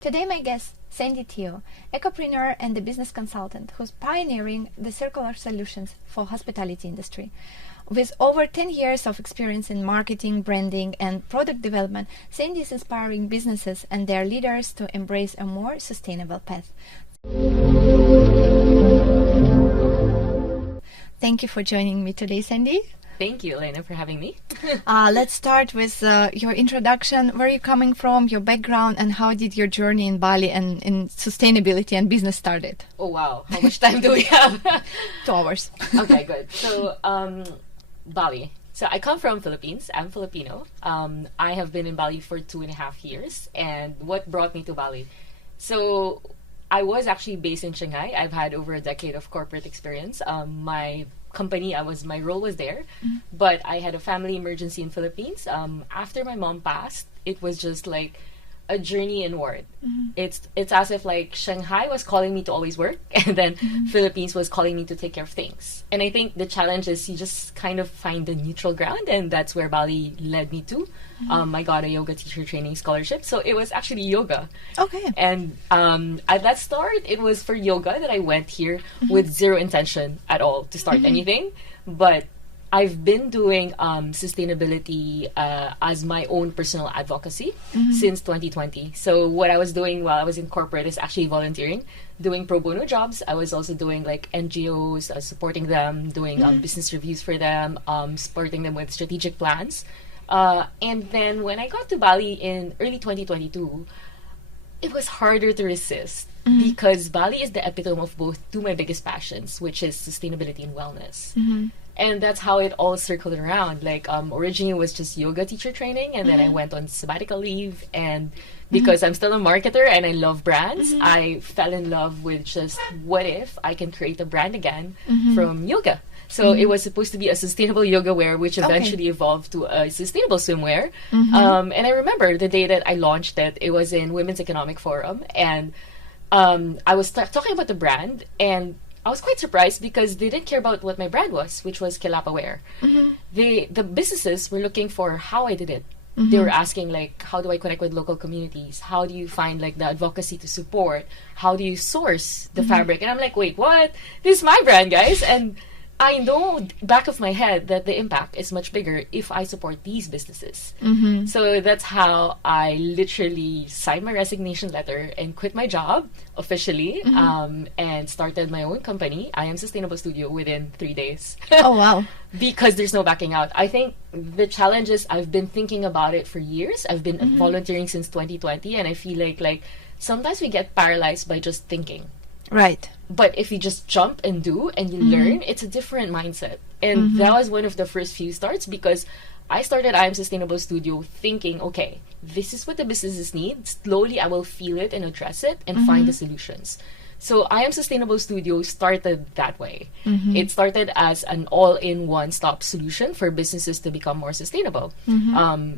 Today my guest, Sandy Teo, ecopreneur and a business consultant who's pioneering the circular solutions for hospitality industry. With over 10 years of experience in marketing, branding, and product development, Sandy is inspiring businesses and their leaders to embrace a more sustainable path. Thank you for joining me today, Sandy. Thank you, Elena, for having me. Let's start with your introduction. Where are you coming from, your background, and how did your journey in Bali and in sustainability and business started? Oh, wow. How much time do we have? 2 hours. Okay, good. So, Bali. So I come from Philippines. I'm Filipino. I have been in Bali for 2.5 years. And what brought me to Bali? So I was actually based in Shanghai. I've had over a decade of corporate experience. My company, my role was there, but I had a family emergency in Philippines. After my mom passed, it was just like a journey inward. It's as if like Shanghai was calling me to always work, and then Philippines was calling me to take care of things. And I think the challenge is you just kind of find the neutral ground, and that's where Bali led me to. I got a yoga teacher training scholarship, so it was actually yoga. Okay. And at that start, it was for yoga that I went here with zero intention at all to start anything. But I've been doing sustainability as my own personal advocacy since 2020. So what I was doing while I was in corporate is actually volunteering, doing pro bono jobs. I was also doing like NGOs, supporting them, doing business reviews for them, supporting them with strategic plans. And then when I got to Bali in early 2022, it was harder to resist because Bali is the epitome of both two of my biggest passions, which is sustainability and wellness. And that's how it all circled around. Like originally it was just yoga teacher training, and then I went on sabbatical leave, and because I'm still a marketer and I love brands, I fell in love with just what if I can create a brand again from yoga. So it was supposed to be a sustainable yoga wear, which eventually evolved to a sustainable swimwear. And I remember the day that I launched it, it was in Women's Economic Forum, and I was talking about the brand, and I was quite surprised because they didn't care about what my brand was, which was Kilapa Wear. The businesses were looking for how I did it. They were asking like, how do I connect with local communities? How do you find like the advocacy to support? How do you source the fabric? And I'm like, wait, what? This is my brand, guys. And I know back of my head that the impact is much bigger if I support these businesses. So that's how I literally signed my resignation letter and quit my job officially and started my own company. I Am Sustainable Studio within 3 days. Oh, wow. Because there's no backing out. I think the challenge is I've been thinking about it for years. I've been volunteering since 2020, and I feel like sometimes we get paralyzed by just thinking. Right. But if you just jump and do and you learn, it's a different mindset. And that was one of the first few starts, because I started I Am Sustainable Studio thinking, okay, this is what the businesses need. Slowly I will feel it and address it and find the solutions. So I Am Sustainable Studio started that way. It started as an all-in-one stop solution for businesses to become more sustainable,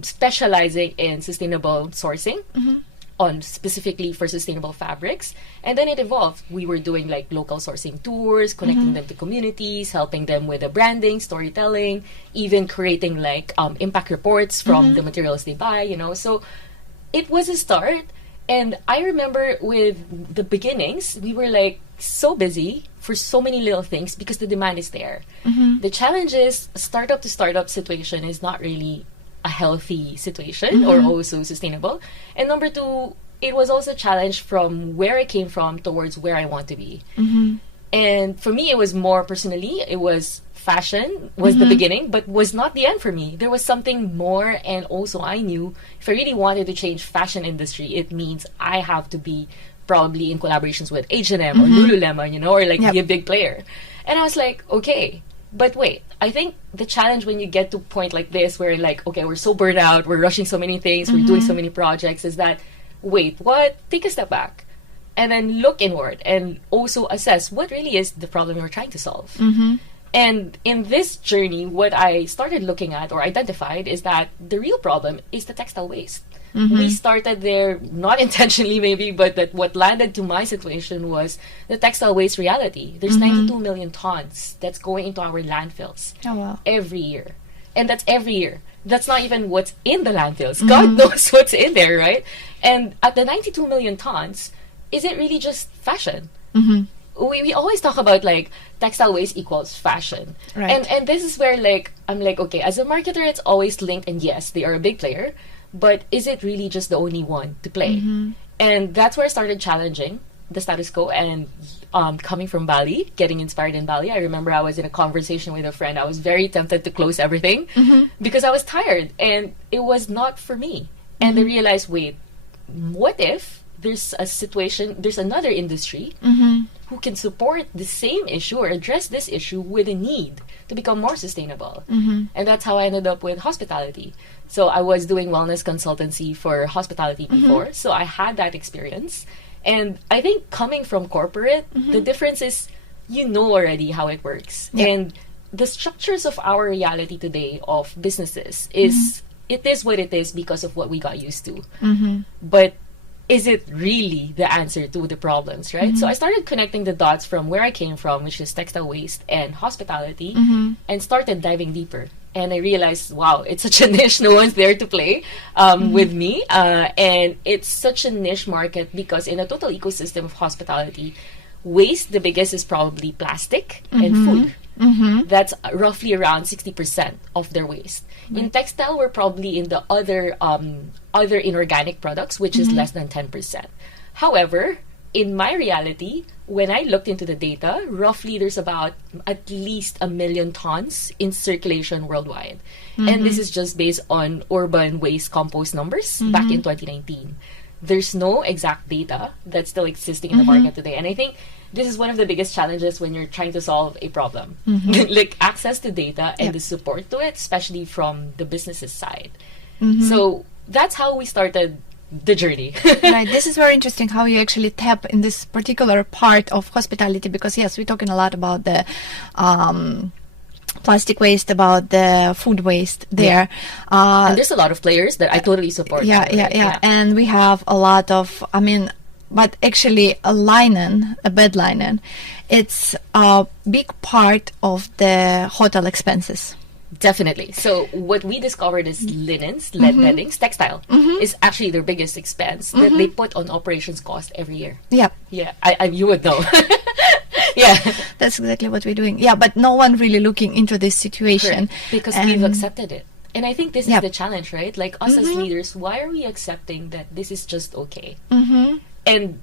specializing in sustainable sourcing, on specifically for sustainable fabrics. And then it evolved. We were doing like local sourcing tours, connecting them to communities, helping them with the branding, storytelling, even creating like impact reports from the materials they buy, you know. So it was a start. And I remember with the beginnings, we were like so busy for so many little things because the demand is there. The challenge is startup to startup situation is not really a healthy situation or also sustainable. And number two, it was also a challenge from where I came from towards where I want to be. And for me, it was more personally, it was fashion was the beginning, but was not the end for me. There was something more, and also I knew if I really wanted to change fashion industry, it means I have to be probably in collaborations with H&M or Lululemon, you know, or like be a big player. And I was like, okay, but wait, I think the challenge when you get to a point like this where like, okay, we're so burned out, we're rushing so many things, we're doing so many projects, is that, wait, what? Take a step back and then look inward and also assess what really is the problem you're trying to solve. And in this journey, what I started looking at or identified is that the real problem is the textile waste. We started there, not intentionally maybe, but that what landed to my situation was the textile waste reality. There's 92 million tons that's going into our landfills every year. And that's every year. That's not even what's in the landfills. God knows what's in there, right? And at the 92 million tons, is it really just fashion? We always talk about like textile waste equals fashion. Right. And this is where like I'm like, okay, as a marketer it's always linked, and yes, they are a big player, but is it really just the only one to play? And that's where I started challenging the status quo. And coming from Bali, getting inspired in Bali, I remember I was in a conversation with a friend. I was very tempted to close everything because I was tired and it was not for me. And I realized, wait, what if there's a situation, there's another industry who can support the same issue or address this issue with a need to become more sustainable? And that's how I ended up with hospitality. So I was doing wellness consultancy for hospitality before, so I had that experience. And I think coming from corporate, the difference is you know already how it works. And the structures of our reality today of businesses is it is what it is because of what we got used to. But is it really the answer to the problems, right? So I started connecting the dots from where I came from, which is textile waste and hospitality, and started diving deeper. And I realized, wow, it's such a niche. No one's there to play with me. And it's such a niche market because in a total ecosystem of hospitality, waste, the biggest is probably plastic and food. That's roughly around 60% of their waste. In textile, we're probably in the other inorganic products, which is less than 10%. However, in my reality, when I looked into the data, roughly there's about at least 1 million tons in circulation worldwide. And this is just based on urban waste compost numbers back in 2019. There's no exact data that's still existing in the market today. And I think this is one of the biggest challenges when you're trying to solve a problem. Like access to data and the support to it, especially from the businesses side. So that's how we started the journey. Right. This is very interesting how you actually tap in this particular part of hospitality, because yes, we're talking a lot about the plastic waste, about the food waste there. And there's a lot of players that I totally support. Yeah. And we have a lot of, but actually a bed linen, it's a big part of the hotel expenses. Definitely. So what we discovered is linens, lead beddings, textile is actually their biggest expense that they put on operations cost every year. Yeah, you would know. That's exactly what we're doing. Yeah, but no one really looking into this situation. Correct. Because we've accepted it. And I think this is the challenge, right? Like us as leaders, why are we accepting that this is just okay? And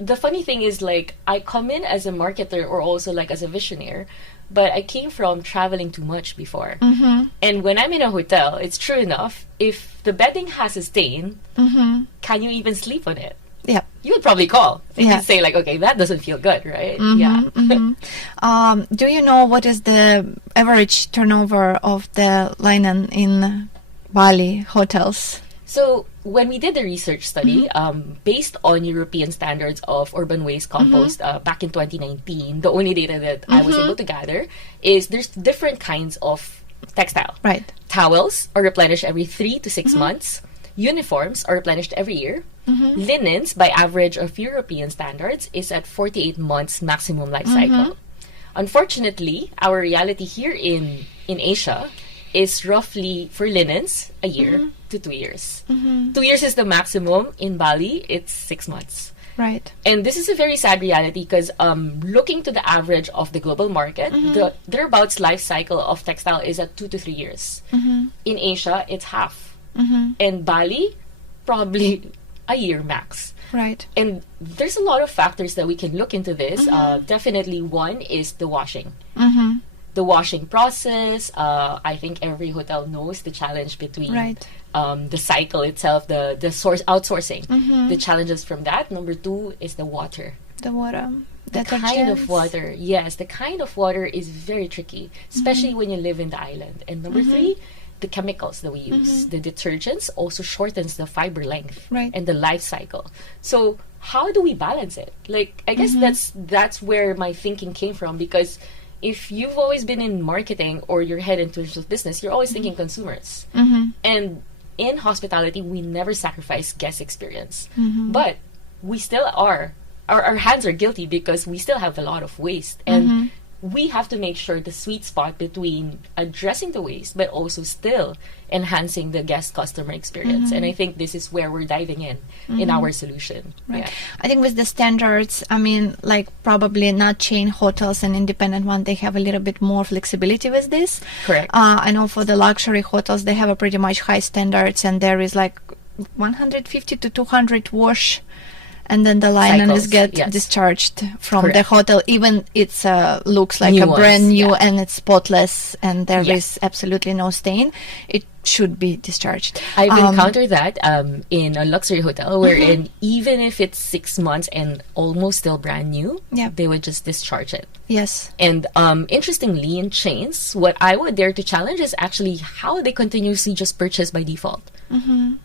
the funny thing is, like, I come in as a marketer or also like as a visionary, but I came from traveling too much before. And when I'm in a hotel, it's true enough, if the bedding has a stain, can you even sleep on it? Yeah. You would probably call. You can say like, okay, that doesn't feel good, right? Do you know what is the average turnover of the linen in Bali hotels? So when we did the research study, based on European standards of urban waste compost back in 2019, the only data that I was able to gather is there's different kinds of textile. Right. Towels are replenished every 3 to 6 months. Uniforms are replenished every year. Linens, by average of European standards, is at 48 months maximum life cycle. Unfortunately, our reality here in Asia is roughly for linens a year to 2 years. 2 years is the maximum. In Bali, it's 6 months. Right. And this is a very sad reality because looking to the average of the global market, the thereabouts life cycle of textile is at 2 to 3 years. In Asia, it's half. And Bali, probably a year max. Right. And there's a lot of factors that we can look into this. Definitely one is the washing. The washing process. I think every hotel knows the challenge between the cycle itself, the source outsourcing, the challenges from that. Number 2 is the water. The water. The kind of water. Yes, the kind of water is very tricky, especially when you live in the island. And number 3, the chemicals that we use, the detergents, also shortens the fiber length and the life cycle. So how do we balance it? Like, I guess that's where my thinking came from, because if you've always been in marketing or you're head into business, you're always thinking consumers. And in hospitality, we never sacrifice guest experience. But we still are. Our hands are guilty because we still have a lot of waste. And we have to make sure the sweet spot between addressing the waste but also still enhancing the guest customer experience. And I think this is where we're diving in our solution. Right. Yeah. I think with the standards, I mean, like probably not chain hotels and independent one, they have a little bit more flexibility with this. Correct. I know for the luxury hotels, they have a pretty much high standards, and there is like 150 to 200 wash, and then the linens get discharged from the hotel, even it's looks like new a brand new ones, and it's spotless and there is absolutely no stain. It should be discharged. I've encountered that in a luxury hotel wherein even if it's 6 months and almost still brand new, they would just discharge it. Yes. And interestingly, in chains, what I would dare to challenge is actually how they continuously just purchase by default.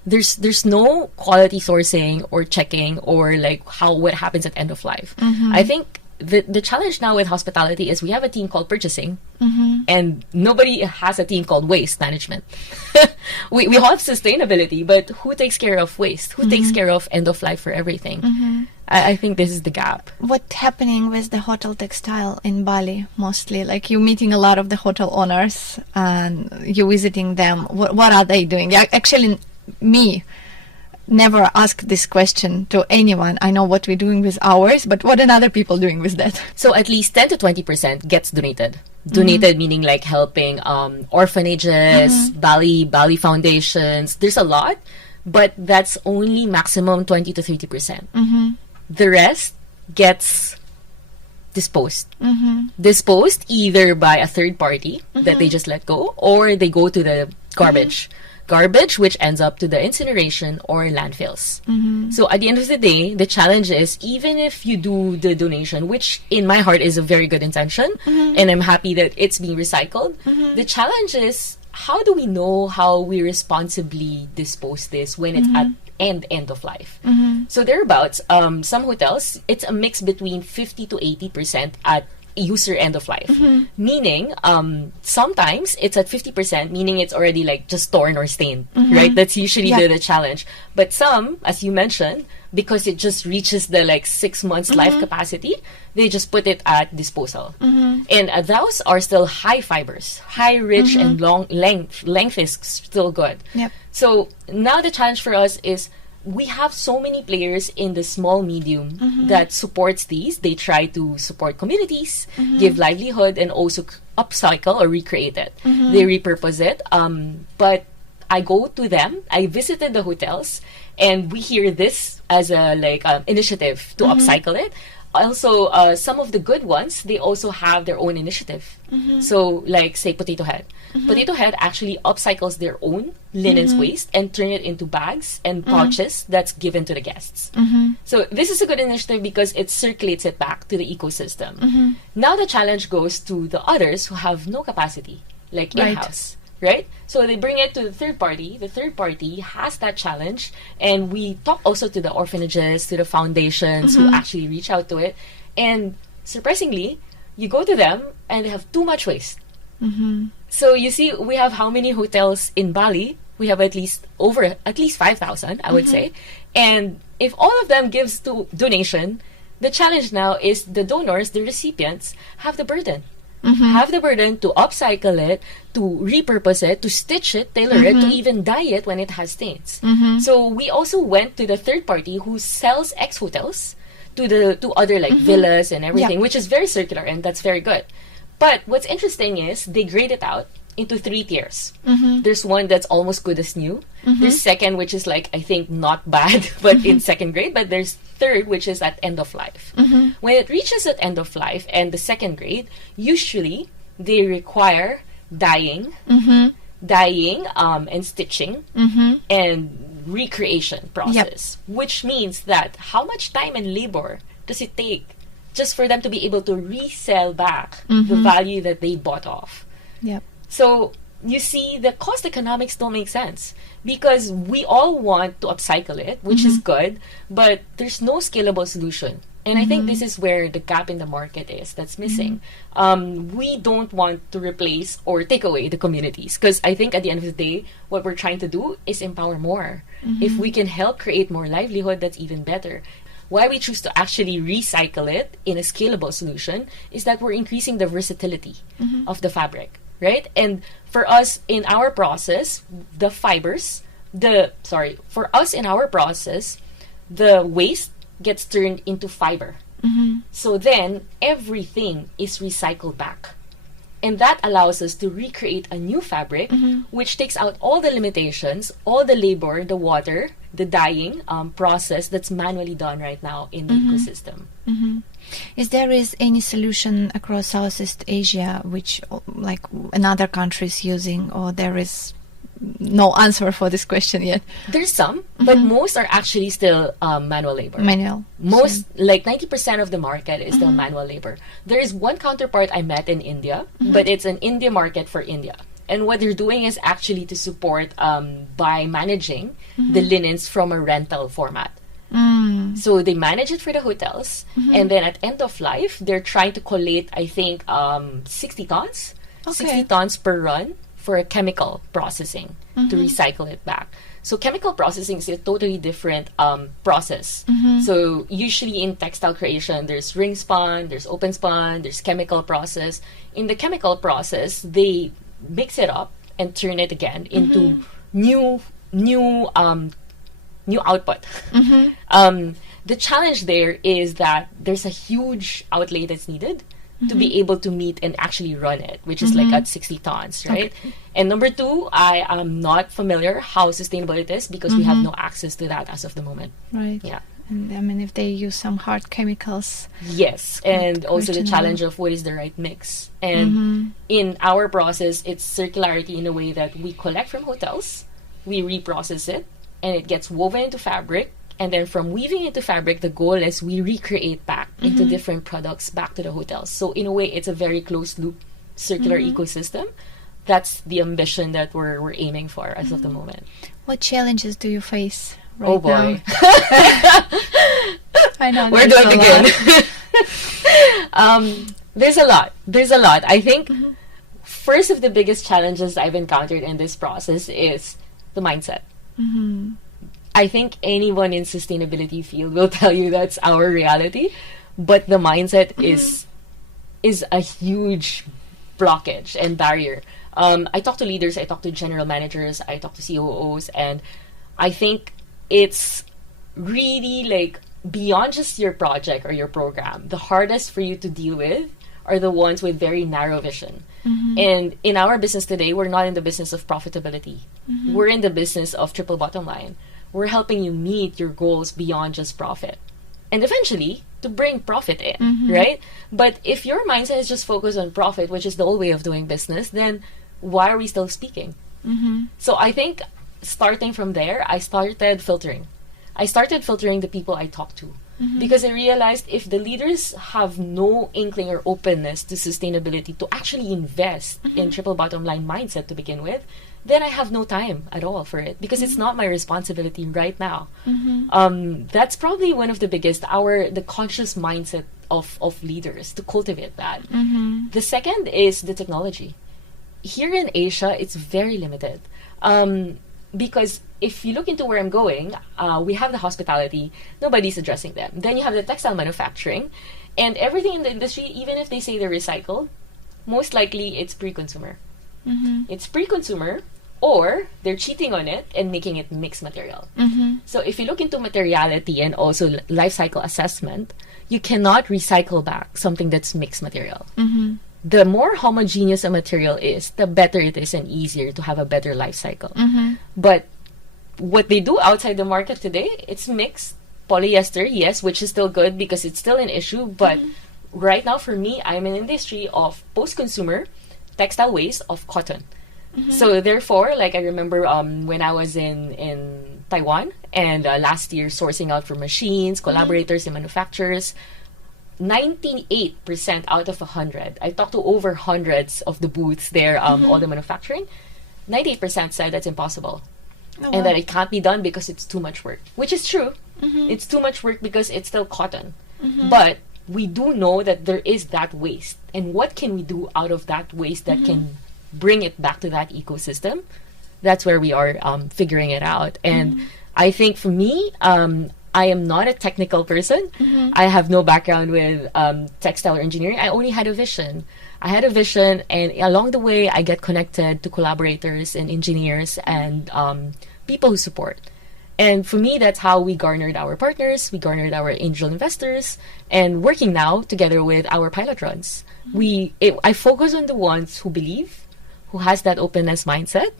There's no quality sourcing or checking or like what happens at end of life. I think the challenge now with hospitality is we have a team called purchasing, and nobody has a team called waste management. we have sustainability, but who takes care of waste? Who takes care of end of life for everything? I think this is the gap. What's happening with the hotel textile in Bali mostly? Like you meeting a lot of the hotel owners and you visiting them. What are they doing? Actually, me never ask this question to anyone. I know what we're doing with ours, but what are other people doing with that? So at least 10 to 20% gets donated. Donated meaning like helping orphanages, Bali foundations. There's a lot, but that's only maximum 20 to 30%. The rest gets disposed. Disposed either by a third party that they just let go, or they go to the garbage. Garbage, which ends up to the incineration or landfills. So at the end of the day, the challenge is, even if you do the donation, which in my heart is a very good intention, and I'm happy that it's being recycled, the challenge is, how do we know how we responsibly dispose this when it's at end of life? So thereabouts, some hotels, it's a mix between 50 to 80% at user end of life, meaning sometimes it's at 50%, meaning it's already like just torn or stained, right? That's usually the challenge. But some, as you mentioned, because it just reaches the like 6 months life capacity, they just put it at disposal. And those are still high fibers, high rich and long length is still good. So now the challenge for us is, we have so many players in the small medium that supports these. They try to support communities, give livelihood, and also upcycle or recreate it. They repurpose it. But I go to them, I visited the hotels, and we hear this as a initiative to upcycle it. Also, some of the good ones, they also have their own initiative. So, like, say, Potato Head. Potato Head actually upcycles their own linens waste and turn it into bags and pouches that's given to the guests. So this is a good initiative because it circulates it back to the ecosystem. Now the challenge goes to the others who have no capacity, like in-house. Right? So they bring it to the third party. The third party has that challenge. And we talk also to the orphanages, to the foundations who actually reach out to it. And surprisingly, you go to them and they have too much waste. So you see, we have how many hotels in Bali? We have at least 5,000, I would say. And if all of them gives to donation, the challenge now is the donors, the recipients, have the burden. Have the burden to upcycle it, to repurpose it, to stitch it, tailor it, to even dye it when it has stains. So we also went to the third party who sells ex-hotels to other villas and everything, which is very circular, and that's very good. But what's interesting is they grade it out into 3 tiers. There's one that's almost good as new. There's second, which is I think not bad, but in second grade. But there's third, which is at end of life. When it reaches at end of life and the second grade, usually they require dyeing and stitching and recreation process, which means that how much time and labor does it take just for them to be able to resell back the value that they bought off? So you see, the cost economics don't make sense because we all want to upcycle it, which is good, but there's no scalable solution. And I think this is where the gap in the market is that's missing. We don't want to replace or take away the communities because I think at the end of the day, what we're trying to do is empower more. If we can help create more livelihood, that's even better. why we choose to actually recycle it in a scalable solution is that we're increasing the versatility of the fabric, right? And for us in our process, the waste gets turned into fiber. So then everything is recycled back. And that allows us to recreate a new fabric, which takes out all the limitations, all the labor, the water, the dyeing process that's manually done right now in the ecosystem. Is there any solution across Southeast Asia which like another countries using, or there is no answer for this question yet? There's some, but most are actually still manual labor. Most, like 90% of the market is still manual labor. There is one counterpart I met in India, but it's an India market for India. And what they're doing is actually to support by managing the linens from a rental format. So they manage it for the hotels, and then at end of life, they're trying to collate, I think, 60 tons, 60 tons per run for a chemical processing to recycle it back. So chemical processing is a totally different process. So usually in textile creation, there's ring spun, there's open spun, there's chemical process. In the chemical process, they mix it up and turn it again into new output. The challenge there is that there's a huge outlay that's needed to be able to meet and actually run it, which is like at 60 tons, right? And number two, I am not familiar how sustainable it is because we have no access to that as of the moment. Right. Yeah. And I mean, if they use some hard chemicals. Yes, and also the challenge of what is the right mix. And in our process, it's circularity in a way that we collect from hotels, we reprocess it, and it gets woven into fabric. And then from weaving into fabric, the goal is we recreate back into different products back to the hotels. So in a way, it's a very closed loop circular ecosystem. That's the ambition that we're aiming for as of the moment. What challenges do you face right oh boy. now? I know. Where do I begin? There's a lot. I think first of the biggest challenges I've encountered in this process is the mindset. I think anyone in sustainability field will tell you that's our reality, but the mindset is a huge blockage and barrier. I talk to leaders, I talk to general managers, I talk to COOs, and I think it's really like beyond just your project or your program. The hardest for you to deal with are the ones with very narrow vision. And in our business today, we're not in the business of profitability. We're in the business of triple bottom line. We're helping you meet your goals beyond just profit. And eventually, to bring profit in, right? But if your mindset is just focused on profit, which is the old way of doing business, then why are we still speaking? So I think starting from there, I started filtering. I started filtering the people I talk to. Because I realized if the leaders have no inkling or openness to sustainability, to actually invest in triple bottom line mindset to begin with, then I have no time at all for it because it's not my responsibility right now. That's probably one of the biggest, the conscious mindset of leaders to cultivate that. The second is the technology. Here in Asia, it's very limited. Because if you look into where I'm going, we have the hospitality, nobody's addressing them. Then you have the textile manufacturing, and everything in the industry, even if they say they're recycled, most likely it's pre-consumer. It's pre-consumer, or they're cheating on it and making it mixed material. So if you look into materiality and also life cycle assessment, you cannot recycle back something that's mixed material. The more homogeneous a material is, the better it is and easier to have a better life cycle. But what they do outside the market today, it's mixed polyester, yes, which is still good because it's still an issue. But right now, for me, I'm in an industry of post-consumer textile waste of cotton. So therefore, like I remember when I was in Taiwan and last year sourcing out for machines, collaborators and manufacturers, 98% out of 100, I talked to over hundreds of the booths there, all the manufacturing, 98% said that's impossible. And that it can't be done because it's too much work, which is true. It's too much work because it's still cotton. But we do know that there is that waste. And what can we do out of that waste that can bring it back to that ecosystem? That's where we are figuring it out. And I think for me, I am not a technical person. I have no background with textile or engineering. I only had a vision. I had a vision, and along the way, I get connected to collaborators and engineers and people who support. And for me, that's how we garnered our partners, we garnered our angel investors, and working now together with our pilot runs. I focus on the ones who believe, who has that openness mindset,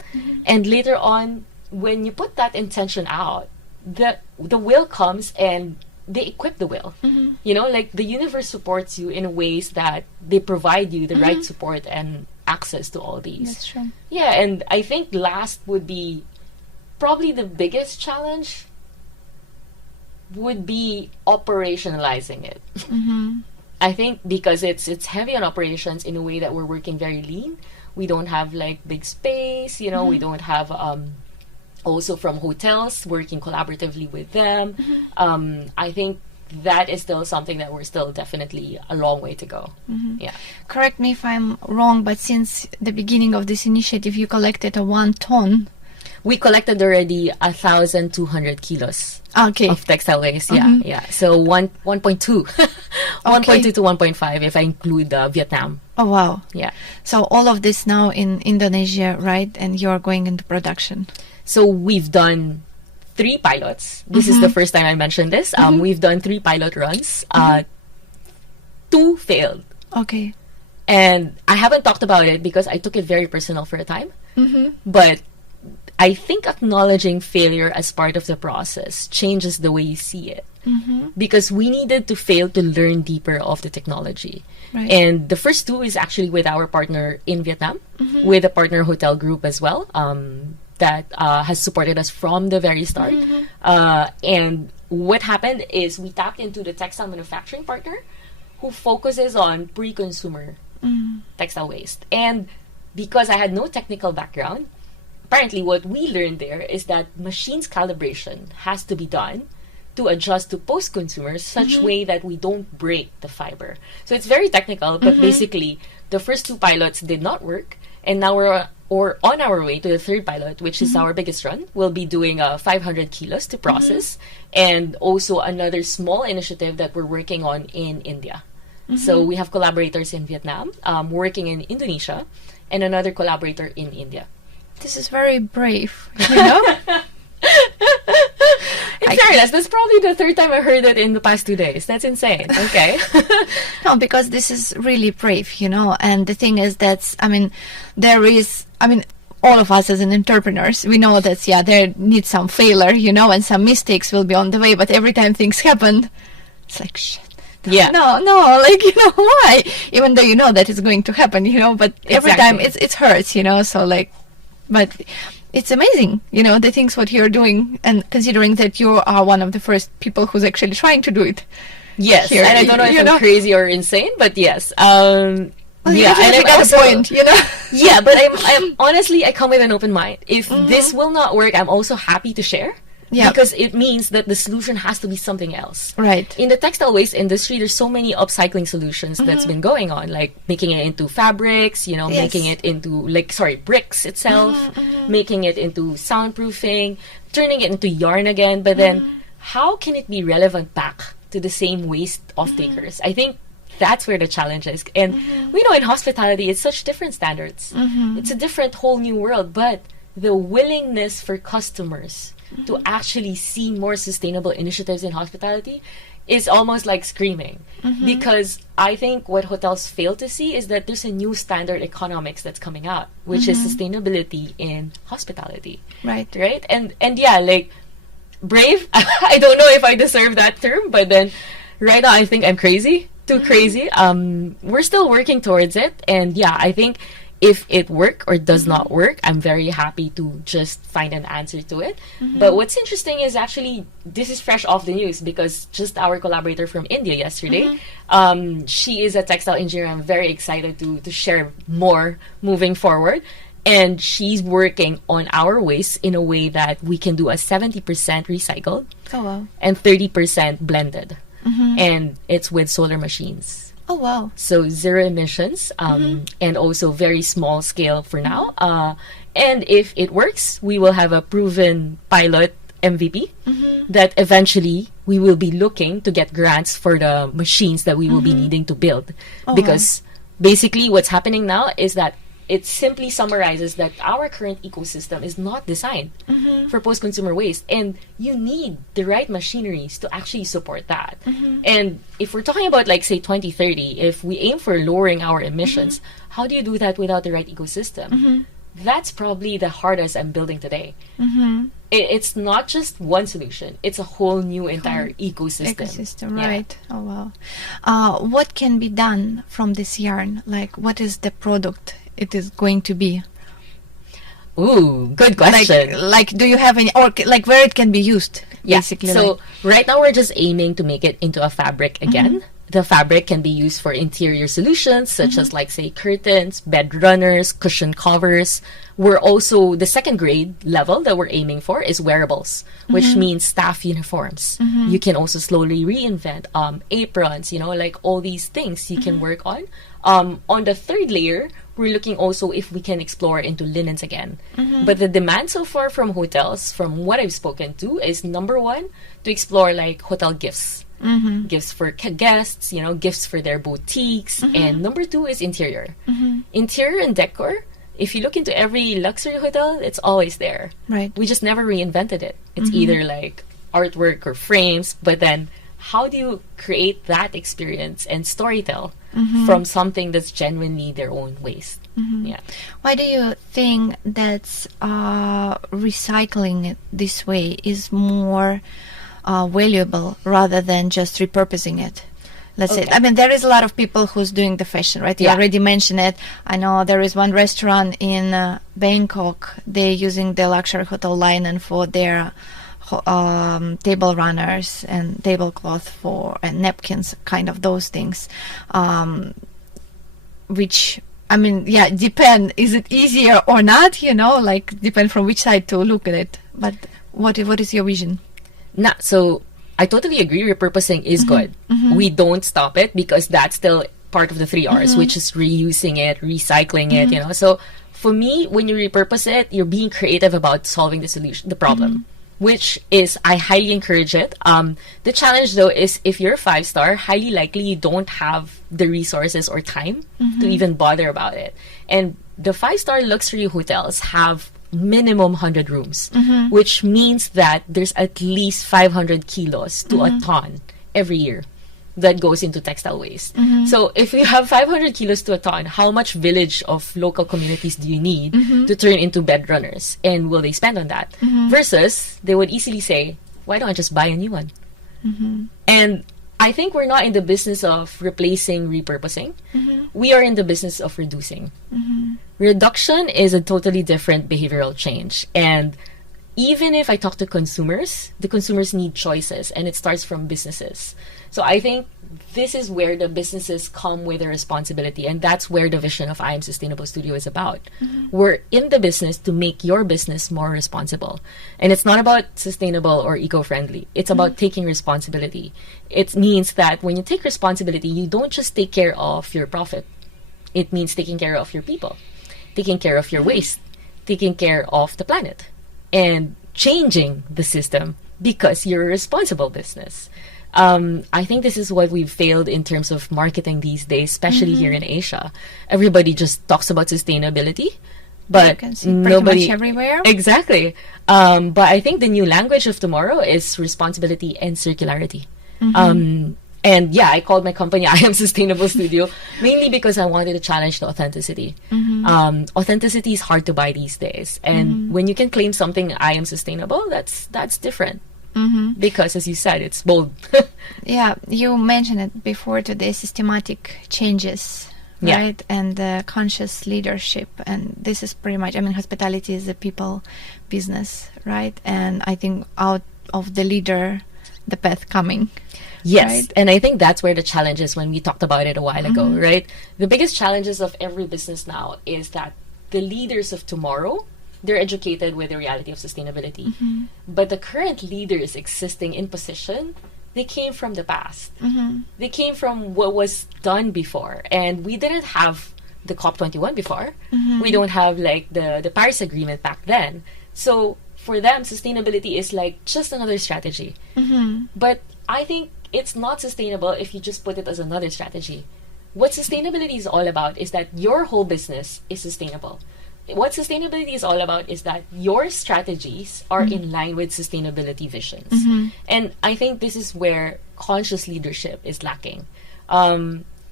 and later on, when you put that intention out, the will comes and they equip the will. You know, like the universe supports you in ways that they provide you the right support and access to all these. That's true. Yeah, and I think last would be probably the biggest challenge would be operationalizing it. I think because it's heavy on operations in a way that we're working very lean. We don't have like big space, you know, we don't have also from hotels working collaboratively with them. I think that is still something that we're still definitely a long way to go. Yeah. Correct me if I'm wrong, but since the beginning of this initiative, you collected a 1 ton. We collected already 1,200 kilos of textile waste. Yeah. So 1.2, 1.2 to 1.5 if I include Vietnam. Oh wow! Yeah. So all of this now in Indonesia, right? And you're going into production. So we've done 3 pilots. This is the first time I mentioned this. We've done 3 pilot runs. 2 failed. Okay. And I haven't talked about it because I took it very personal for a time. But I think acknowledging failure as part of the process changes the way you see it. Because we needed to fail to learn deeper of the technology. Right. And the first 2 is actually with our partner in Vietnam, with a partner hotel group as well, that has supported us from the very start. And what happened is we tapped into the textile manufacturing partner who focuses on pre-consumer textile waste. And because I had no technical background, apparently what we learned there is that machines calibration has to be done to adjust to post-consumer such way that we don't break the fiber. So it's very technical, but basically the first 2 pilots did not work, and now we're on our way to the 3rd pilot, which is our biggest run. We'll be doing 500 kilos to process, and also another small initiative that we're working on in India. So we have collaborators in Vietnam, working in Indonesia, and another collaborator in India. This is very brave, you know? In fairness, that's probably the 3rd time I heard it in the past 2 days. That's insane. Okay. No, because this is really brave, you know. And the thing is that, all of us as an entrepreneurs, we know that, there needs some failure, you know, and some mistakes will be on the way. But every time things happen, it's like, shit. Yeah. No, like, you know, why? Even though you know that it's going to happen, you know, but every time it hurts, you know, so like, but it's amazing, you know, the things what you're doing, and considering that you are one of the first people who's actually trying to do it. Yes, here, and I don't know if I'm crazy or insane, but yes. And I got a point, you know. Yeah, but I'm honestly, I come with an open mind. If this will not work, I'm also happy to share. Yeah. Because it means that the solution has to be something else. Right. In the textile waste industry, there's so many upcycling solutions that's been going on, like making it into fabrics, you know, making it into, bricks itself, making it into soundproofing, turning it into yarn again. But then, how can it be relevant back to the same waste off-takers? I think that's where the challenge is. And we know in hospitality, it's such different standards. It's a different whole new world, but the willingness for customers to actually see more sustainable initiatives in hospitality is almost like screaming. Because I think what hotels fail to see is that there's a new standard economics that's coming out, which is sustainability in hospitality. Right. And yeah, like, brave, I don't know if I deserve that term, but then right now I think I'm crazy, too crazy. We're still working towards it, and yeah, I think if it work or does not work, I'm very happy to just find an answer to it. But what's interesting is actually, this is fresh off the news because just our collaborator from India yesterday, she is a textile engineer. I'm very excited to share more moving forward. And she's working on our waste in a way that we can do a 70% recycled and 30% blended. And it's with solar machines. Oh, wow. So 0 emissions, and also very small scale for now. And if it works, we will have a proven pilot MVP that eventually we will be looking to get grants for the machines that we will be needing to build. Because basically what's happening now is that it simply summarizes that our current ecosystem is not designed for post-consumer waste, and you need the right machineries to actually support that. And if we're talking about, like, say 2030, if we aim for lowering our emissions, how do you do that without the right ecosystem? That's probably the hardest I'm building today. It's not just one solution, it's a whole new entire ecosystem. Right. Oh wow. What can be done from this yarn? Like, what is the product it is going to be? Ooh, good question. Like do you have any, or like where it can be used? Basically, so right now we're just aiming to make it into a fabric again. The fabric can be used for interior solutions such as, like, say, curtains, bed runners, cushion covers. We're also, the second grade level that we're aiming for is wearables, which means staff uniforms. You can also slowly reinvent aprons, like all these things you can work on. On the third layer, we're looking also if we can explore into linens again. But the demand so far from hotels, from what I've spoken to, is number one, to explore like hotel gifts. Gifts for guests, gifts for their boutiques. And number two is interior. Interior and decor, if you look into every luxury hotel, it's always there. Right. We just never reinvented it. It's either like artwork or frames, but then how do you create that experience and storytell from something that's genuinely their own waste? Yeah. Why do you think that recycling it this way is more valuable rather than just repurposing it? Let's say, I mean, there is a lot of people who's doing the fashion, right? You already mentioned it. I know there is one restaurant in Bangkok. They're using the luxury hotel linen for their table runners and tablecloth and napkins, kind of those things. Which, I mean, depend. Is it easier or not? Like, depend from which side to look at it. But what is your vision? So I totally agree. Repurposing is good. We don't stop it because that's still part of the 3 R's, which is reusing it, recycling it. So for me, when you repurpose it, you're being creative about solving the problem, which is, I highly encourage it. The challenge though is, if you're a 5-star, highly likely you don't have the resources or time to even bother about it. And the 5-star luxury hotels have minimum 100 rooms, which means that there's at least 500 kilos to a ton every year that goes into textile waste. So if you have 500 kilos to a ton, how much village of local communities do you need to turn into bed runners? And will they spend on that? Versus, they would easily say, why don't I just buy a new one? And I think we're not in the business of replacing repurposing. We are in the business of reducing. Reduction is a totally different behavioral change. And even if I talk to consumers, the consumers need choices, and it starts from businesses. So I think this is where the businesses come with a responsibility, and that's where the vision of I Am Sustainable Studio is about. We're in the business to make your business more responsible. And it's not about sustainable or eco-friendly. It's about taking responsibility. It means that when you take responsibility, you don't just take care of your profit. It means taking care of your people, taking care of your waste, taking care of the planet, and changing the system because you're a responsible business. I think this is what we've failed in terms of marketing these days, especially here in Asia. Everybody just talks about sustainability, but you can see nobody much everywhere. Exactly. But I think the new language of tomorrow is responsibility and circularity. And I called my company I Am Sustainable Studio mainly because I wanted to challenge the authenticity. Authenticity is hard to buy these days, and when you can claim something I am sustainable, that's different. Because, as you said, it's bold. You mentioned it before today, systematic changes, right? And conscious leadership. And this is pretty much, I mean, hospitality is a people business, right? And I think out of the leader, the path coming. Yes, right? And I think that's where the challenge is when we talked about it a while ago, right? The biggest challenges of every business now is that the leaders of tomorrow, they're educated with the reality of sustainability. But the current leaders existing in position, they came from the past. They came from what was done before. And we didn't have the COP21 before. We don't have like the Paris Agreement back then. So for them, sustainability is like just another strategy. But I think it's not sustainable if you just put it as another strategy. What sustainability is all about is that your whole business is sustainable. What sustainability is all about is that your strategies are in line with sustainability visions. And I think this is where conscious leadership is lacking.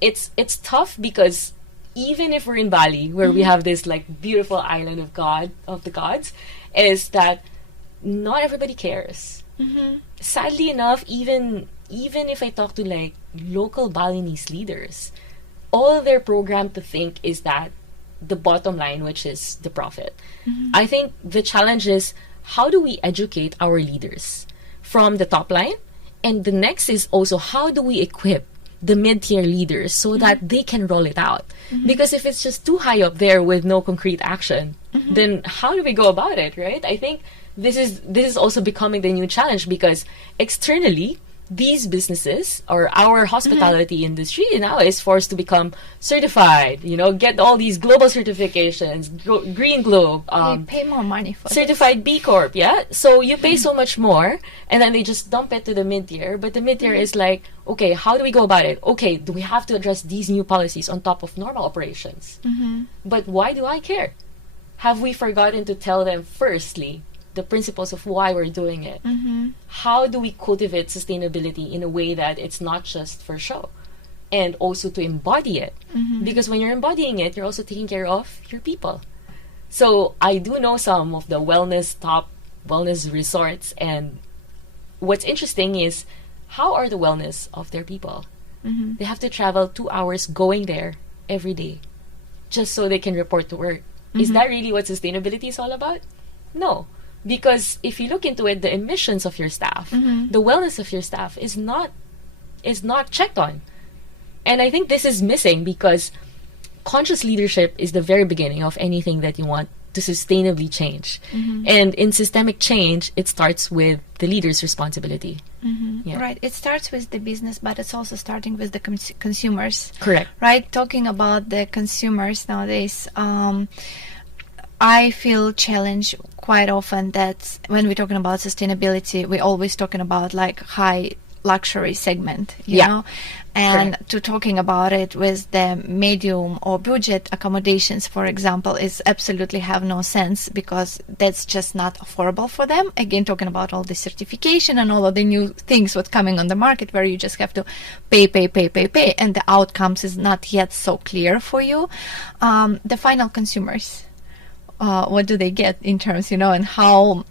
It's tough because even if we're in Bali, where we have this like beautiful island of the gods, is that not everybody cares. Sadly enough, even if I talk to like local Balinese leaders, all they're programmed to think is that the bottom line, which is the profit. I think the challenge is, how do we educate our leaders from the top line? And the next is also, how do we equip the mid-tier leaders so that they can roll it out? Because if it's just too high up there with no concrete action, then how do we go about it, right? I think this is also becoming the new challenge, because externally, these businesses or our hospitality industry now is forced to become certified, get all these global certifications, Green Globe, they pay more money for certified B Corp, yeah? So you pay so much more, and then they just dump it to the mid-tier, but the mid-tier is like, okay, how do we go about it? Okay, do we have to address these new policies on top of normal operations? But why do I care? Have we forgotten to tell them, firstly, the principles of why we're doing it? How do we cultivate sustainability in a way that it's not just for show, and also to embody it? Because when you're embodying it, you're also taking care of your people. So I do know some of the top wellness resorts, and what's interesting is, how are the wellness of their people? They have to travel 2 hours going there every day just so they can report to work. Is that really what sustainability is all about? No. Because if you look into it, the emissions of your staff, the wellness of your staff is not checked on. And I think this is missing, because conscious leadership is the very beginning of anything that you want to sustainably change. And in systemic change, it starts with the leader's responsibility. Yeah. Right. It starts with the business, but it's also starting with the consumers. Correct. Right. Talking about the consumers nowadays, I feel challenged quite often that when we're talking about sustainability, we're always talking about like high luxury segment, you know, and to talking about it with the medium or budget accommodations, for example, is absolutely have no sense, because that's just not affordable for them. Again, talking about all the certification and all of the new things what's coming on the market, where you just have to pay, and the outcomes is not yet so clear for you. The final consumers, what do they get in terms, and how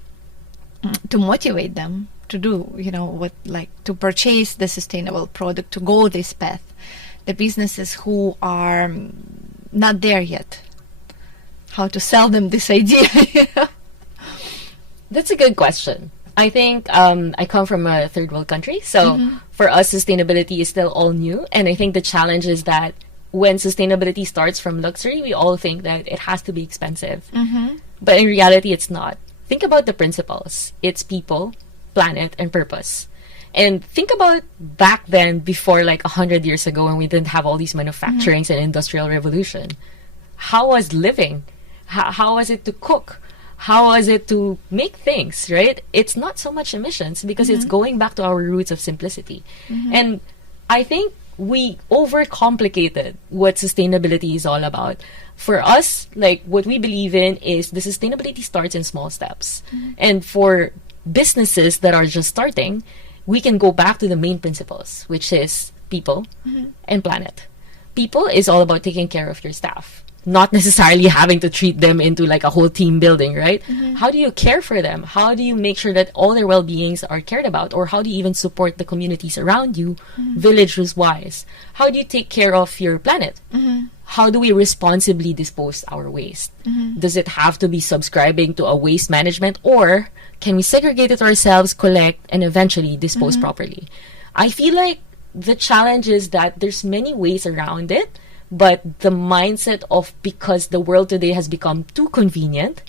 to motivate them to do, what, like, to purchase the sustainable product, to go this path. The businesses who are not there yet, how to sell them this idea. That's a good question. I think I come from a third world country, so for us, sustainability is still all new. And I think the challenge is that when sustainability starts from luxury, we all think that it has to be expensive. But in reality, it's not. Think about the principles. It's people, planet, and purpose. And think about back then, before like 100 years ago, when we didn't have all these manufacturings and industrial revolution. How was living? How was it to cook? How was it to make things, right? It's not so much emissions, because it's going back to our roots of simplicity. And I think we overcomplicated what sustainability is all about. For us, like, what we believe in is the sustainability starts in small steps. And for businesses that are just starting, we can go back to the main principles, which is people and planet. People is all about taking care of your staff, not necessarily having to treat them into like a whole team building, right? How do you care for them? How do you make sure that all their well-beings are cared about? Or how do you even support the communities around you, village-wise? How do you take care of your planet? How do we responsibly dispose our waste? Does it have to be subscribing to a waste management, or can we segregate it ourselves, collect, and eventually dispose properly? I feel like the challenge is that there's many ways around it, but the mindset of, because the world today has become too convenient,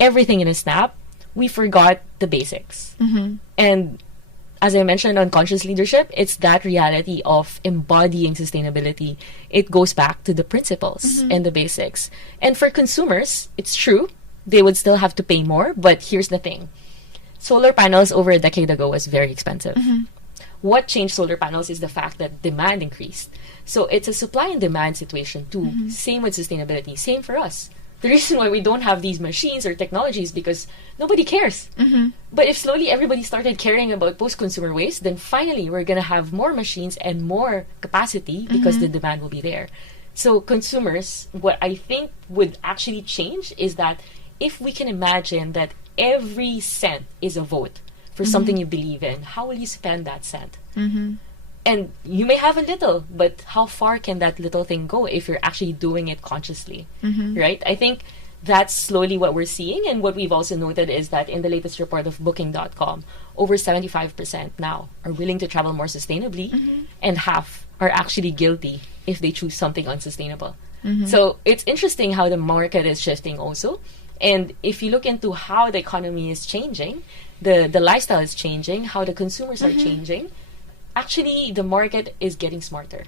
everything in a snap, we forgot the basics. And as I mentioned on conscious leadership, it's that reality of embodying sustainability. It goes back to the principles and the basics. And for consumers, it's true, they would still have to pay more. But here's the thing. Solar panels over a decade ago was very expensive. What changed solar panels is the fact that demand increased. So it's a supply and demand situation too. Same with sustainability. Same for us. The reason why we don't have these machines or technologies because nobody cares. But if slowly everybody started caring about post-consumer waste, then finally we're going to have more machines and more capacity because the demand will be there. So consumers, what I think would actually change is that if we can imagine that every cent is a vote for something you believe in, how will you spend that cent? And you may have a little, but how far can that little thing go if you're actually doing it consciously, right? I think that's slowly what we're seeing. And what we've also noted is that in the latest report of Booking.com, over 75% now are willing to travel more sustainably, and half are actually guilty if they choose something unsustainable. So it's interesting how the market is shifting also. And if you look into how the economy is changing, the lifestyle is changing, how the consumers are changing, actually the market is getting smarter.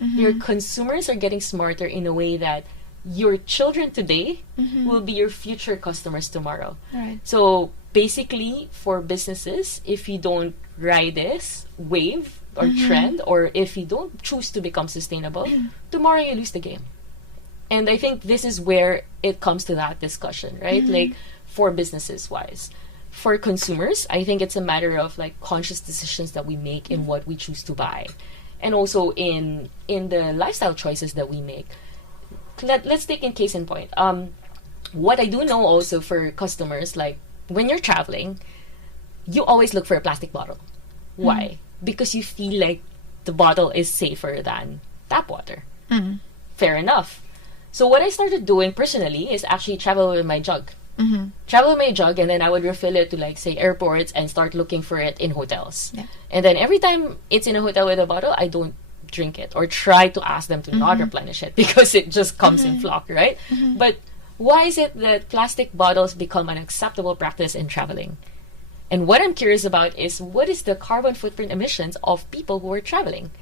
Your consumers are getting smarter in a way that your children today will be your future customers tomorrow. Right. So basically for businesses, if you don't ride this wave or trend, or if you don't choose to become sustainable, tomorrow you lose the game. And I think this is where it comes to that discussion, right? Like for businesses wise. For consumers, I think it's a matter of like conscious decisions that we make in what we choose to buy, and also in the lifestyle choices that we make. Let's take in case in point. What I do know also for customers, like when you're traveling, you always look for a plastic bottle. Why? Because you feel like the bottle is safer than tap water. Fair enough. So what I started doing personally is actually travel with my jug. Travel with my jug, and then I would refill it to like say airports and start looking for it in hotels. And then every time it's in a hotel with a bottle, I don't drink it or try to ask them to not replenish it because it just comes in flock, right? But why is it that plastic bottles become an acceptable practice in traveling? And what I'm curious about is what is the carbon footprint emissions of people who are traveling?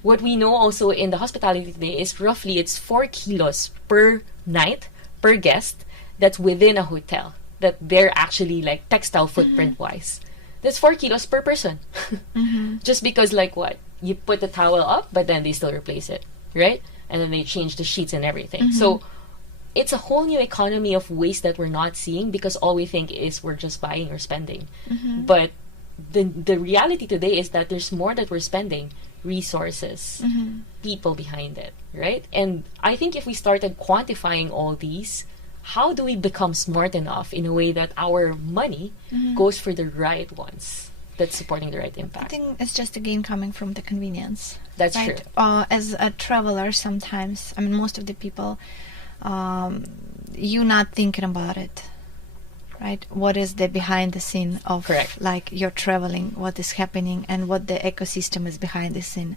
What we know also in the hospitality today is roughly it's 4 kilos per night per guest that's within a hotel, that they're actually like textile footprint wise. That's 4 kilos per person. Just because like what? You put the towel up, but then they still replace it, right? And then they change the sheets and everything. So it's a whole new economy of waste that we're not seeing because all we think is we're just buying or spending. But the reality today is that there's more that we're spending. Resources, people behind it, right? And I think if we started quantifying all these, how do we become smart enough in a way that our money goes for the right ones that's supporting the right impact? I think it's just again coming from the convenience. That's right? true. As a traveler, sometimes, I mean, most of the people, you're not thinking about it, right? What is the behind the scene of like you're traveling, what is happening, and what the ecosystem is behind the scene.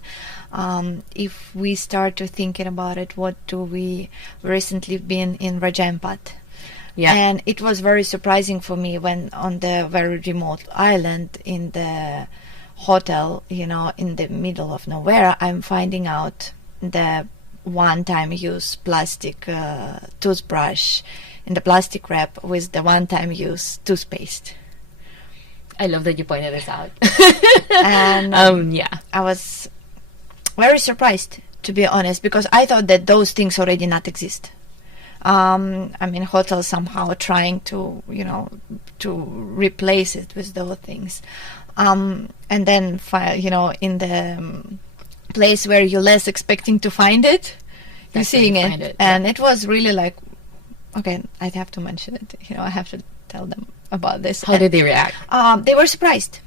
If we start to thinking about it, what do we recently been in Rajampat? And it was very surprising for me when on the very remote island in the hotel, you know, in the middle of nowhere, I'm finding out the one-time use plastic toothbrush in the plastic wrap with the one-time use toothpaste. I love that you pointed this out. And I was very surprised, to be honest, because I thought that those things already not exist. I mean, hotels somehow trying to, you know, to replace it with those things. And then, you know, in the place where you're less expecting to find it, you're seeing it. And it was really like, okay, I'd have to mention it. You know, I have to tell them about this. How did they react? They were surprised.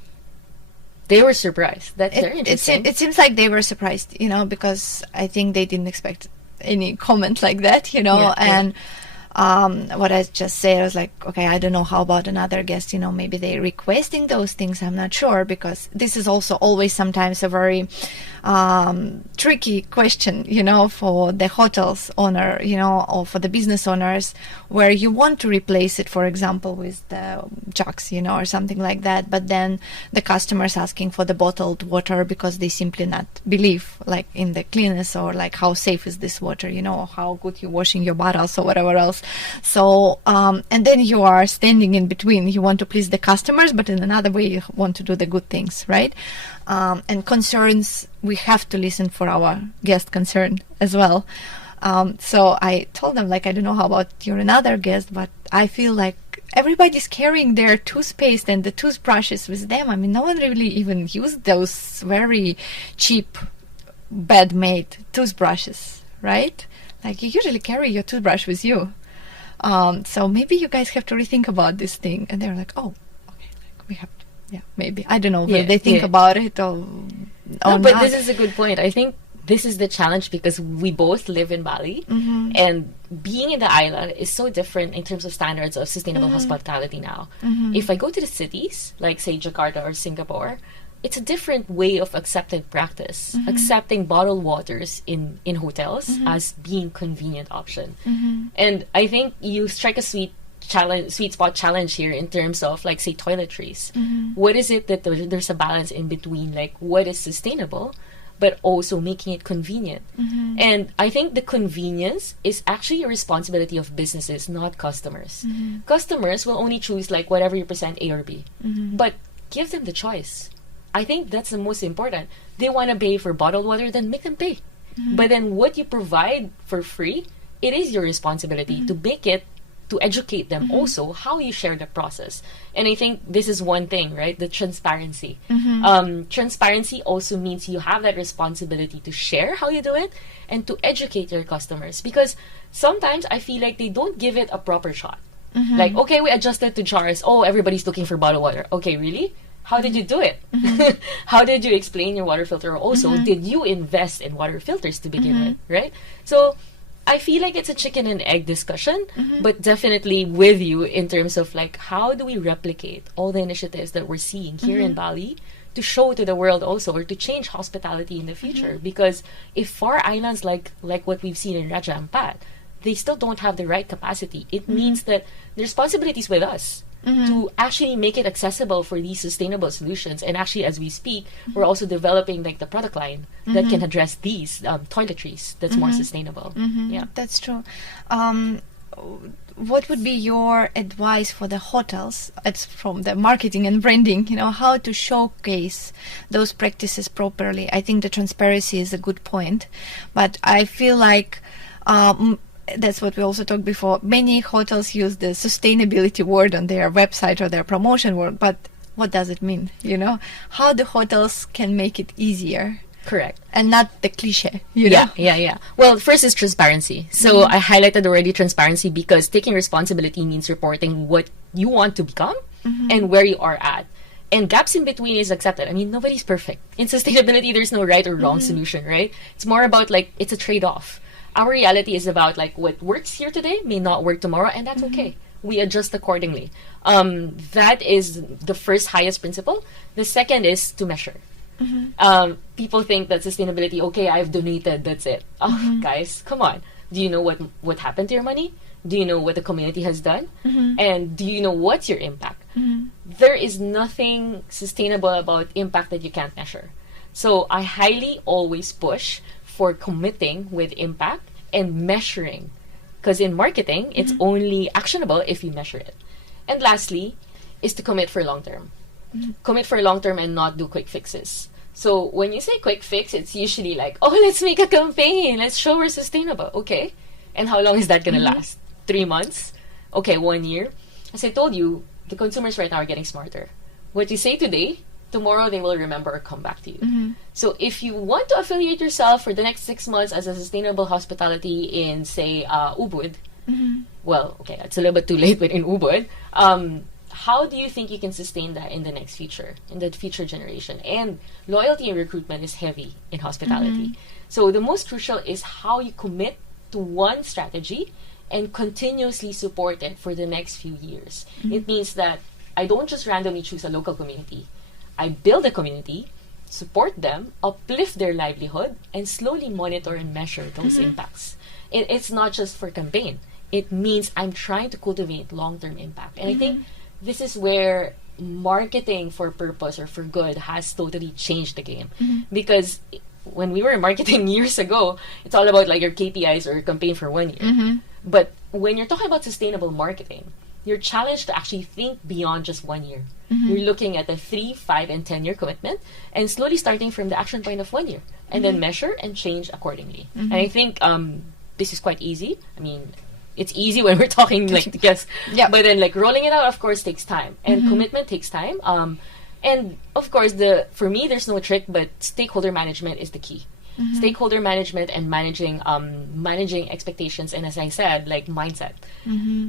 They were surprised. That's very interesting. It seems like they were surprised, you know, because I think they didn't expect any comment like that, you know. And what I just said, I was like, okay, I don't know, how about another guest, you know, maybe they're requesting those things, I'm not sure, because this is also always sometimes a very tricky question, you know, for the hotel's owner, you know, or for the business owners, where you want to replace it, for example, with the jugs, you know, or something like that, but then the customer's asking for the bottled water because they simply not believe like in the cleanness or like how safe is this water, you know, or how good you're washing your bottles or whatever else. So, and then you are standing in between. You want to please the customers, but in another way, you want to do the good things, right? And concerns, we have to listen for our guest concern as well. So I told them, like, I don't know how about you're another guest, but I feel like everybody's carrying their toothpaste and the toothbrushes with them. I mean, no one really even used those very cheap, bad-made toothbrushes, right? Like, you usually carry your toothbrush with you. So maybe you guys have to rethink about this thing. And they're like, oh, okay, like we have to, yeah, maybe. I don't know, will they think about it or no, but not? this is a good point. I think this is the challenge because we both live in Bali, and being in the island is so different in terms of standards of sustainable hospitality now. If I go to the cities, like say Jakarta or Singapore, it's a different way of accepting practice, accepting bottled waters in hotels as being convenient option. And I think you strike a sweet spot challenge here in terms of, like, say, toiletries. What is it that there's a balance in between, like, what is sustainable but also making it convenient? And I think the convenience is actually a responsibility of businesses, not customers. Customers will only choose like whatever you present, A or B, but give them the choice. I think that's the most important. They want to pay for bottled water, then make them pay. But then what you provide for free, it is your responsibility to make it, to educate them also how you share the process. And I think this is one thing, right? The transparency. Transparency also means you have that responsibility to share how you do it and to educate your customers, because sometimes I feel like they don't give it a proper shot. Like, okay, we adjusted to jars. Oh, everybody's looking for bottled water. Okay, really? How did you do it? How did you explain your water filter? Also, did you invest in water filters to begin with, right? So I feel like it's a chicken and egg discussion, but definitely with you in terms of like, how do we replicate all the initiatives that we're seeing here in Bali to show to the world also, or to change hospitality in the future? Because if far islands like what we've seen in Raja Ampat, they still don't have the right capacity, it means that the responsibility is with us to actually make it accessible for these sustainable solutions. And actually, as we speak, we're also developing like the product line that can address these toiletries that's more sustainable. Yeah, that's true. What would be your advice for the hotels? It's from the marketing and branding, you know, how to showcase those practices properly. I think the transparency is a good point, but I feel like that's what we also talked before. Many hotels use the sustainability word on their website or their promotion word, but what does it mean? You know, how the hotels can make it easier. Correct. And not the cliche, you know? Yeah. Well, first is transparency. So I highlighted already transparency because taking responsibility means reporting what you want to become and where you are at. And gaps in between is accepted. I mean, nobody's perfect. In sustainability, there's no right or wrong solution, right? It's more about like, it's a trade-off. Our reality is about like what works here today may not work tomorrow, and that's okay. We adjust accordingly. That is the first highest principle. The second is to measure. People think that sustainability, okay, I've donated, that's it. Oh, guys, come on. Do you know what happened to your money? Do you know what the community has done? And do you know what's your impact? There is nothing sustainable about impact that you can't measure. So I highly always push for committing with impact and measuring, because in marketing it's only actionable if you measure it. And lastly is to commit for long term. Commit for long term and not do quick fixes. So when you say quick fix, it's usually like, oh, let's make a campaign, let's show we're sustainable. Okay, and how long is that gonna last? 3 months? Okay, 1 year? As I told you, the consumers right now are getting smarter. What you say today, tomorrow they will remember or come back to you. So if you want to affiliate yourself for the next 6 months as a sustainable hospitality in, say, Ubud, well, okay, it's a little bit too late, but in Ubud, how do you think you can sustain that in the next future, in the future generation? And loyalty and recruitment is heavy in hospitality. So the most crucial is how you commit to one strategy and continuously support it for the next few years. It means that I don't just randomly choose a local community. I build a community, support them, uplift their livelihood, and slowly monitor and measure those impacts. It's not just for campaign. It means I'm trying to cultivate long-term impact. And I think this is where marketing for purpose or for good has totally changed the game. Because when we were in marketing years ago, it's all about like your KPIs or your campaign for 1 year. But when you're talking about sustainable marketing, you're challenged to actually think beyond just 1 year. You're looking at a 3, 5, and 10-year commitment, and slowly starting from the action point of 1 year, and then measure and change accordingly. And I think this is quite easy. I mean, it's easy when we're talking like yes, but then like rolling it out, of course, takes time, and commitment takes time. And of course, for me, there's no trick, but stakeholder management is the key. Stakeholder management and managing expectations, and as I said, like mindset.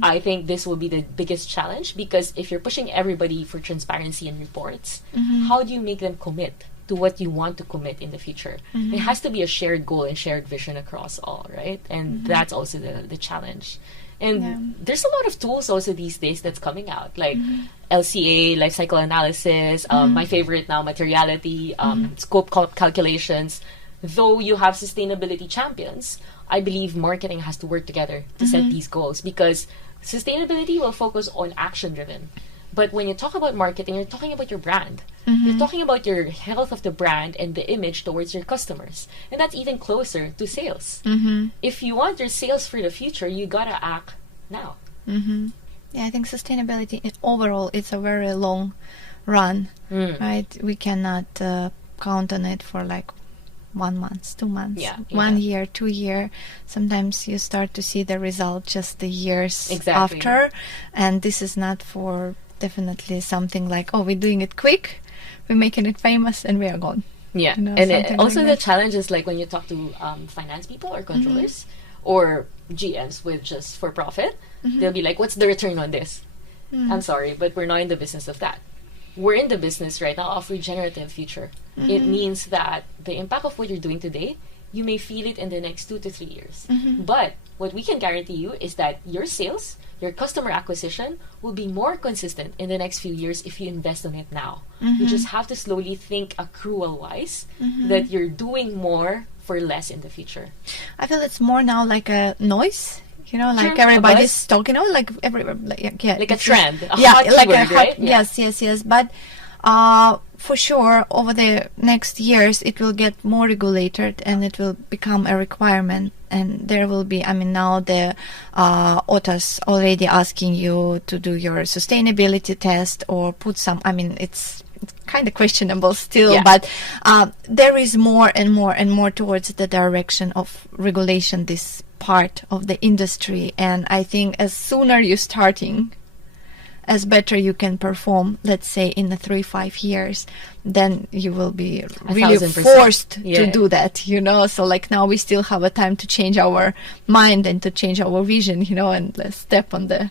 I think this will be the biggest challenge, because if you're pushing everybody for transparency and reports, how do you make them commit to what you want to commit in the future? It has to be a shared goal and shared vision across all, right? And that's also the challenge. And there's a lot of tools also these days that's coming out, like LCA, life cycle analysis, my favorite now, materiality, scope calculations. Though you have sustainability champions, I believe marketing has to work together to set these goals, because sustainability will focus on action driven. But when you talk about marketing, you're talking about your brand. You're talking about your health of the brand and the image towards your customers. And that's even closer to sales. If you want your sales for the future, you gotta act now. Yeah, I think sustainability overall, it's a very long run, right? We cannot count on it for like 1 month, 2 months, 1 year, 2 year. Sometimes you start to see the result just the years after, and this is not for definitely something like, oh, we're doing it quick, we're making it famous, and we are gone. Yeah, you know, and also the challenge is like when you talk to finance people or controllers or GMs with just for profit, they'll be like, what's the return on this? I'm sorry, but we're not in the business of that. We're in the business right now of regenerative future. It means that the impact of what you're doing today, you may feel it in the next 2 to 3 years. But what we can guarantee you is that your sales, your customer acquisition will be more consistent in the next few years if you invest on it now. You just have to slowly think accrual-wise that you're doing more for less in the future. I feel it's more now like a noise. You know, like Sure, everybody's talking, you know, like everywhere, like a trend, a yeah, hot like keyword, a hot, right? Yes. But for sure, over the next years, it will get more regulated, and it will become a requirement. And there will be, I mean, now the OTAs already asking you to do your sustainability test or put some. I mean, it's kind of questionable still, but there is more and more and more towards the direction of regulation this part of the industry. And I think as sooner you're starting, as better you can perform, let's say in the 3-5 years, then you will be really 1,000%. forced to do that, you know. So like now we still have a time to change our mind and to change our vision, you know, and let's step on the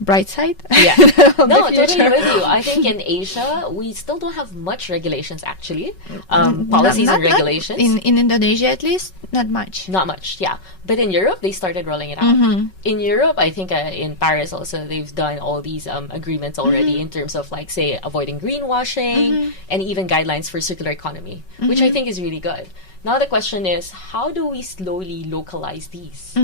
bright side. Yeah. No, totally with you. I think in Asia, we still don't have much regulations actually. Policies and regulations. In Indonesia at least, not much. Not much, yeah. But in Europe, they started rolling it out. In Europe, I think in Paris also, they've done all these agreements already in terms of like, say, avoiding greenwashing and even guidelines for circular economy, which I think is really good. Now the question is, how do we slowly localize these?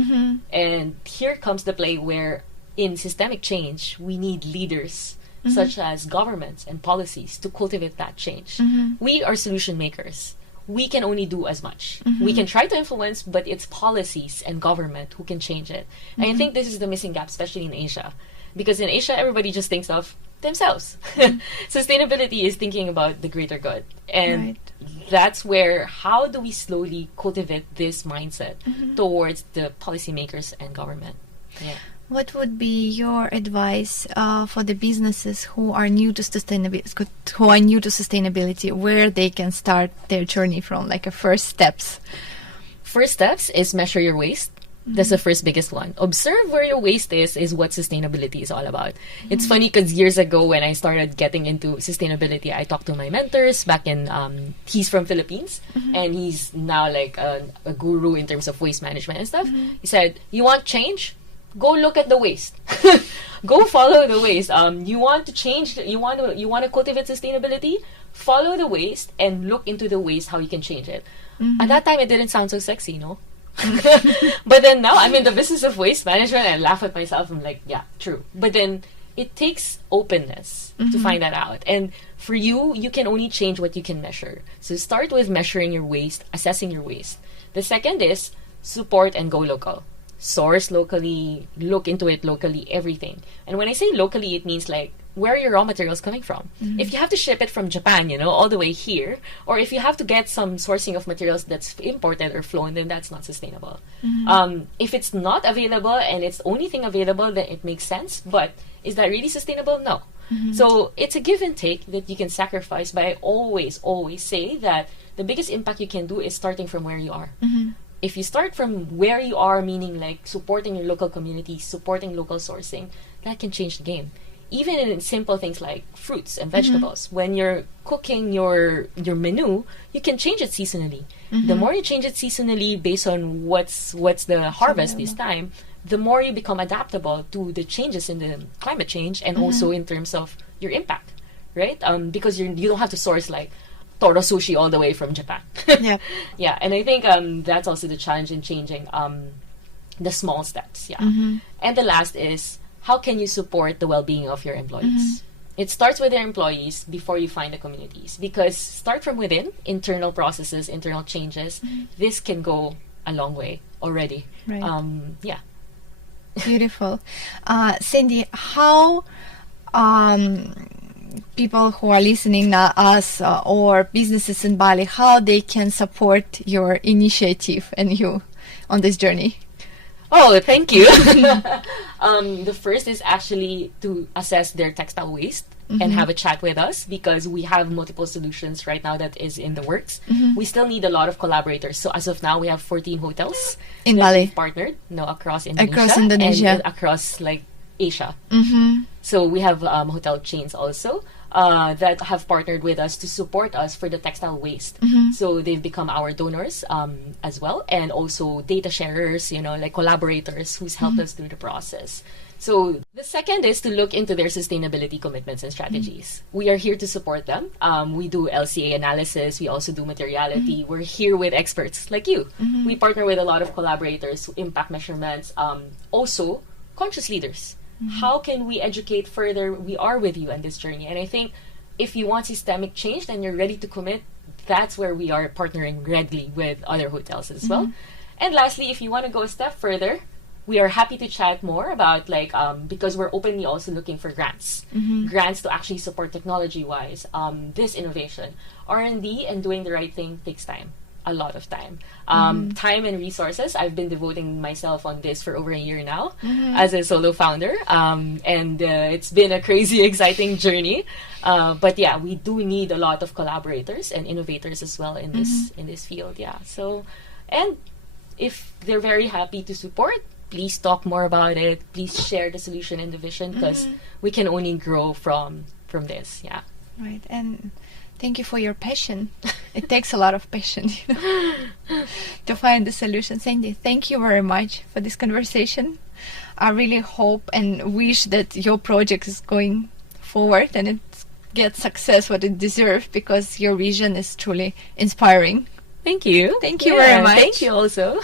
And here comes the play where in systemic change, we need leaders such as governments and policies to cultivate that change. We are solution makers. We can only do as much. We can try to influence, but it's policies and government who can change it. And I think this is the missing gap, especially in Asia. Because in Asia, everybody just thinks of themselves. Sustainability is thinking about the greater good. And that's where, how do we slowly cultivate this mindset towards the policymakers and government? Yeah. What would be your advice for the businesses who are new to sustainability, where they can start their journey from, like a first steps? First steps is measure your waste. That's the first biggest one. Observe where your waste is what sustainability is all about. It's funny because years ago when I started getting into sustainability, I talked to my mentors back in, he's from Philippines and he's now like a guru in terms of waste management and stuff. He said, you want change? Go look at the waste. Go follow the waste. You want to change, you want to cultivate sustainability? Follow the waste and look into the waste, how you can change it. At that time, it didn't sound so sexy, no? But then now I'm in the business of waste management and I laugh at myself. I'm like, yeah, true. But then it takes openness to find that out. And for you, you can only change what you can measure. So start with measuring your waste, assessing your waste. The second is support and go local. source locally, look into it locally, everything. And when I say locally, it means like, where are your raw materials coming from? If you have to ship it from Japan, all the way here, or if you have to get some sourcing of materials that's imported or flown, then that's not sustainable. If it's not available and it's the only thing available, then it makes sense. But is that really sustainable? No. So it's a give and take that you can sacrifice. But I always say that the biggest impact you can do is starting from where you are. If you start from where you are, meaning like supporting your local community, supporting local sourcing, that can change the game. Even in simple things like fruits and vegetables, when you're cooking your menu, you can change it seasonally. The more you change it seasonally based on what's the harvest this time, the more you become adaptable to the changes in the climate change and also in terms of your impact, right? Because you don't have to source like Toro sushi all the way from Japan. Yeah, and I think that's also the challenge in changing the small steps. Yeah, and the last is, how can you support the well-being of your employees? It starts with their employees before you find the communities, because start from within, internal processes, internal changes. This can go a long way already. Right. Yeah. Beautiful. Cindy, how people who are listening now, us or businesses in Bali, how they can support your initiative and you on this journey? Oh, thank you. The first is actually to assess their textile waste and have a chat with us, because we have multiple solutions right now that is in the works. We still need a lot of collaborators. So as of now, we have 14 hotels in Bali partnered, across Indonesia, and across like Asia. So we have hotel chains also that have partnered with us to support us for the textile waste. So they've become our donors as well, and also data sharers, like collaborators who's helped us through the process. So the second is to look into their sustainability commitments and strategies. We are here to support them. We do LCA analysis. We also do materiality. We're here with experts like you. We partner with a lot of collaborators, impact measurements, also conscious leaders. How can we educate further? We are with you on this journey. And I think if you want systemic change, then you're ready to commit. That's where we are partnering readily with other hotels as well. And lastly, if you want to go a step further, we are happy to chat more about because we're openly also looking for grants. Grants to actually support technology-wise this innovation. R&D and doing the right thing takes time. A lot of time. Time and resources. I've been devoting myself on this for over a year now as a solo founder. And it's been a crazy, exciting journey. But yeah, we do need a lot of collaborators and innovators as well in this field. Yeah. So, and if they're very happy to support, please talk more about it. Please share the solution and the vision, because we can only grow from this. Yeah. Right. And thank you for your passion. It takes a lot of passion to find the solution. Cindy, thank you very much for this conversation. I really hope and wish that your project is going forward and it gets success what it deserves, because your vision is truly inspiring. Thank you. Thank you very much. Thank you also.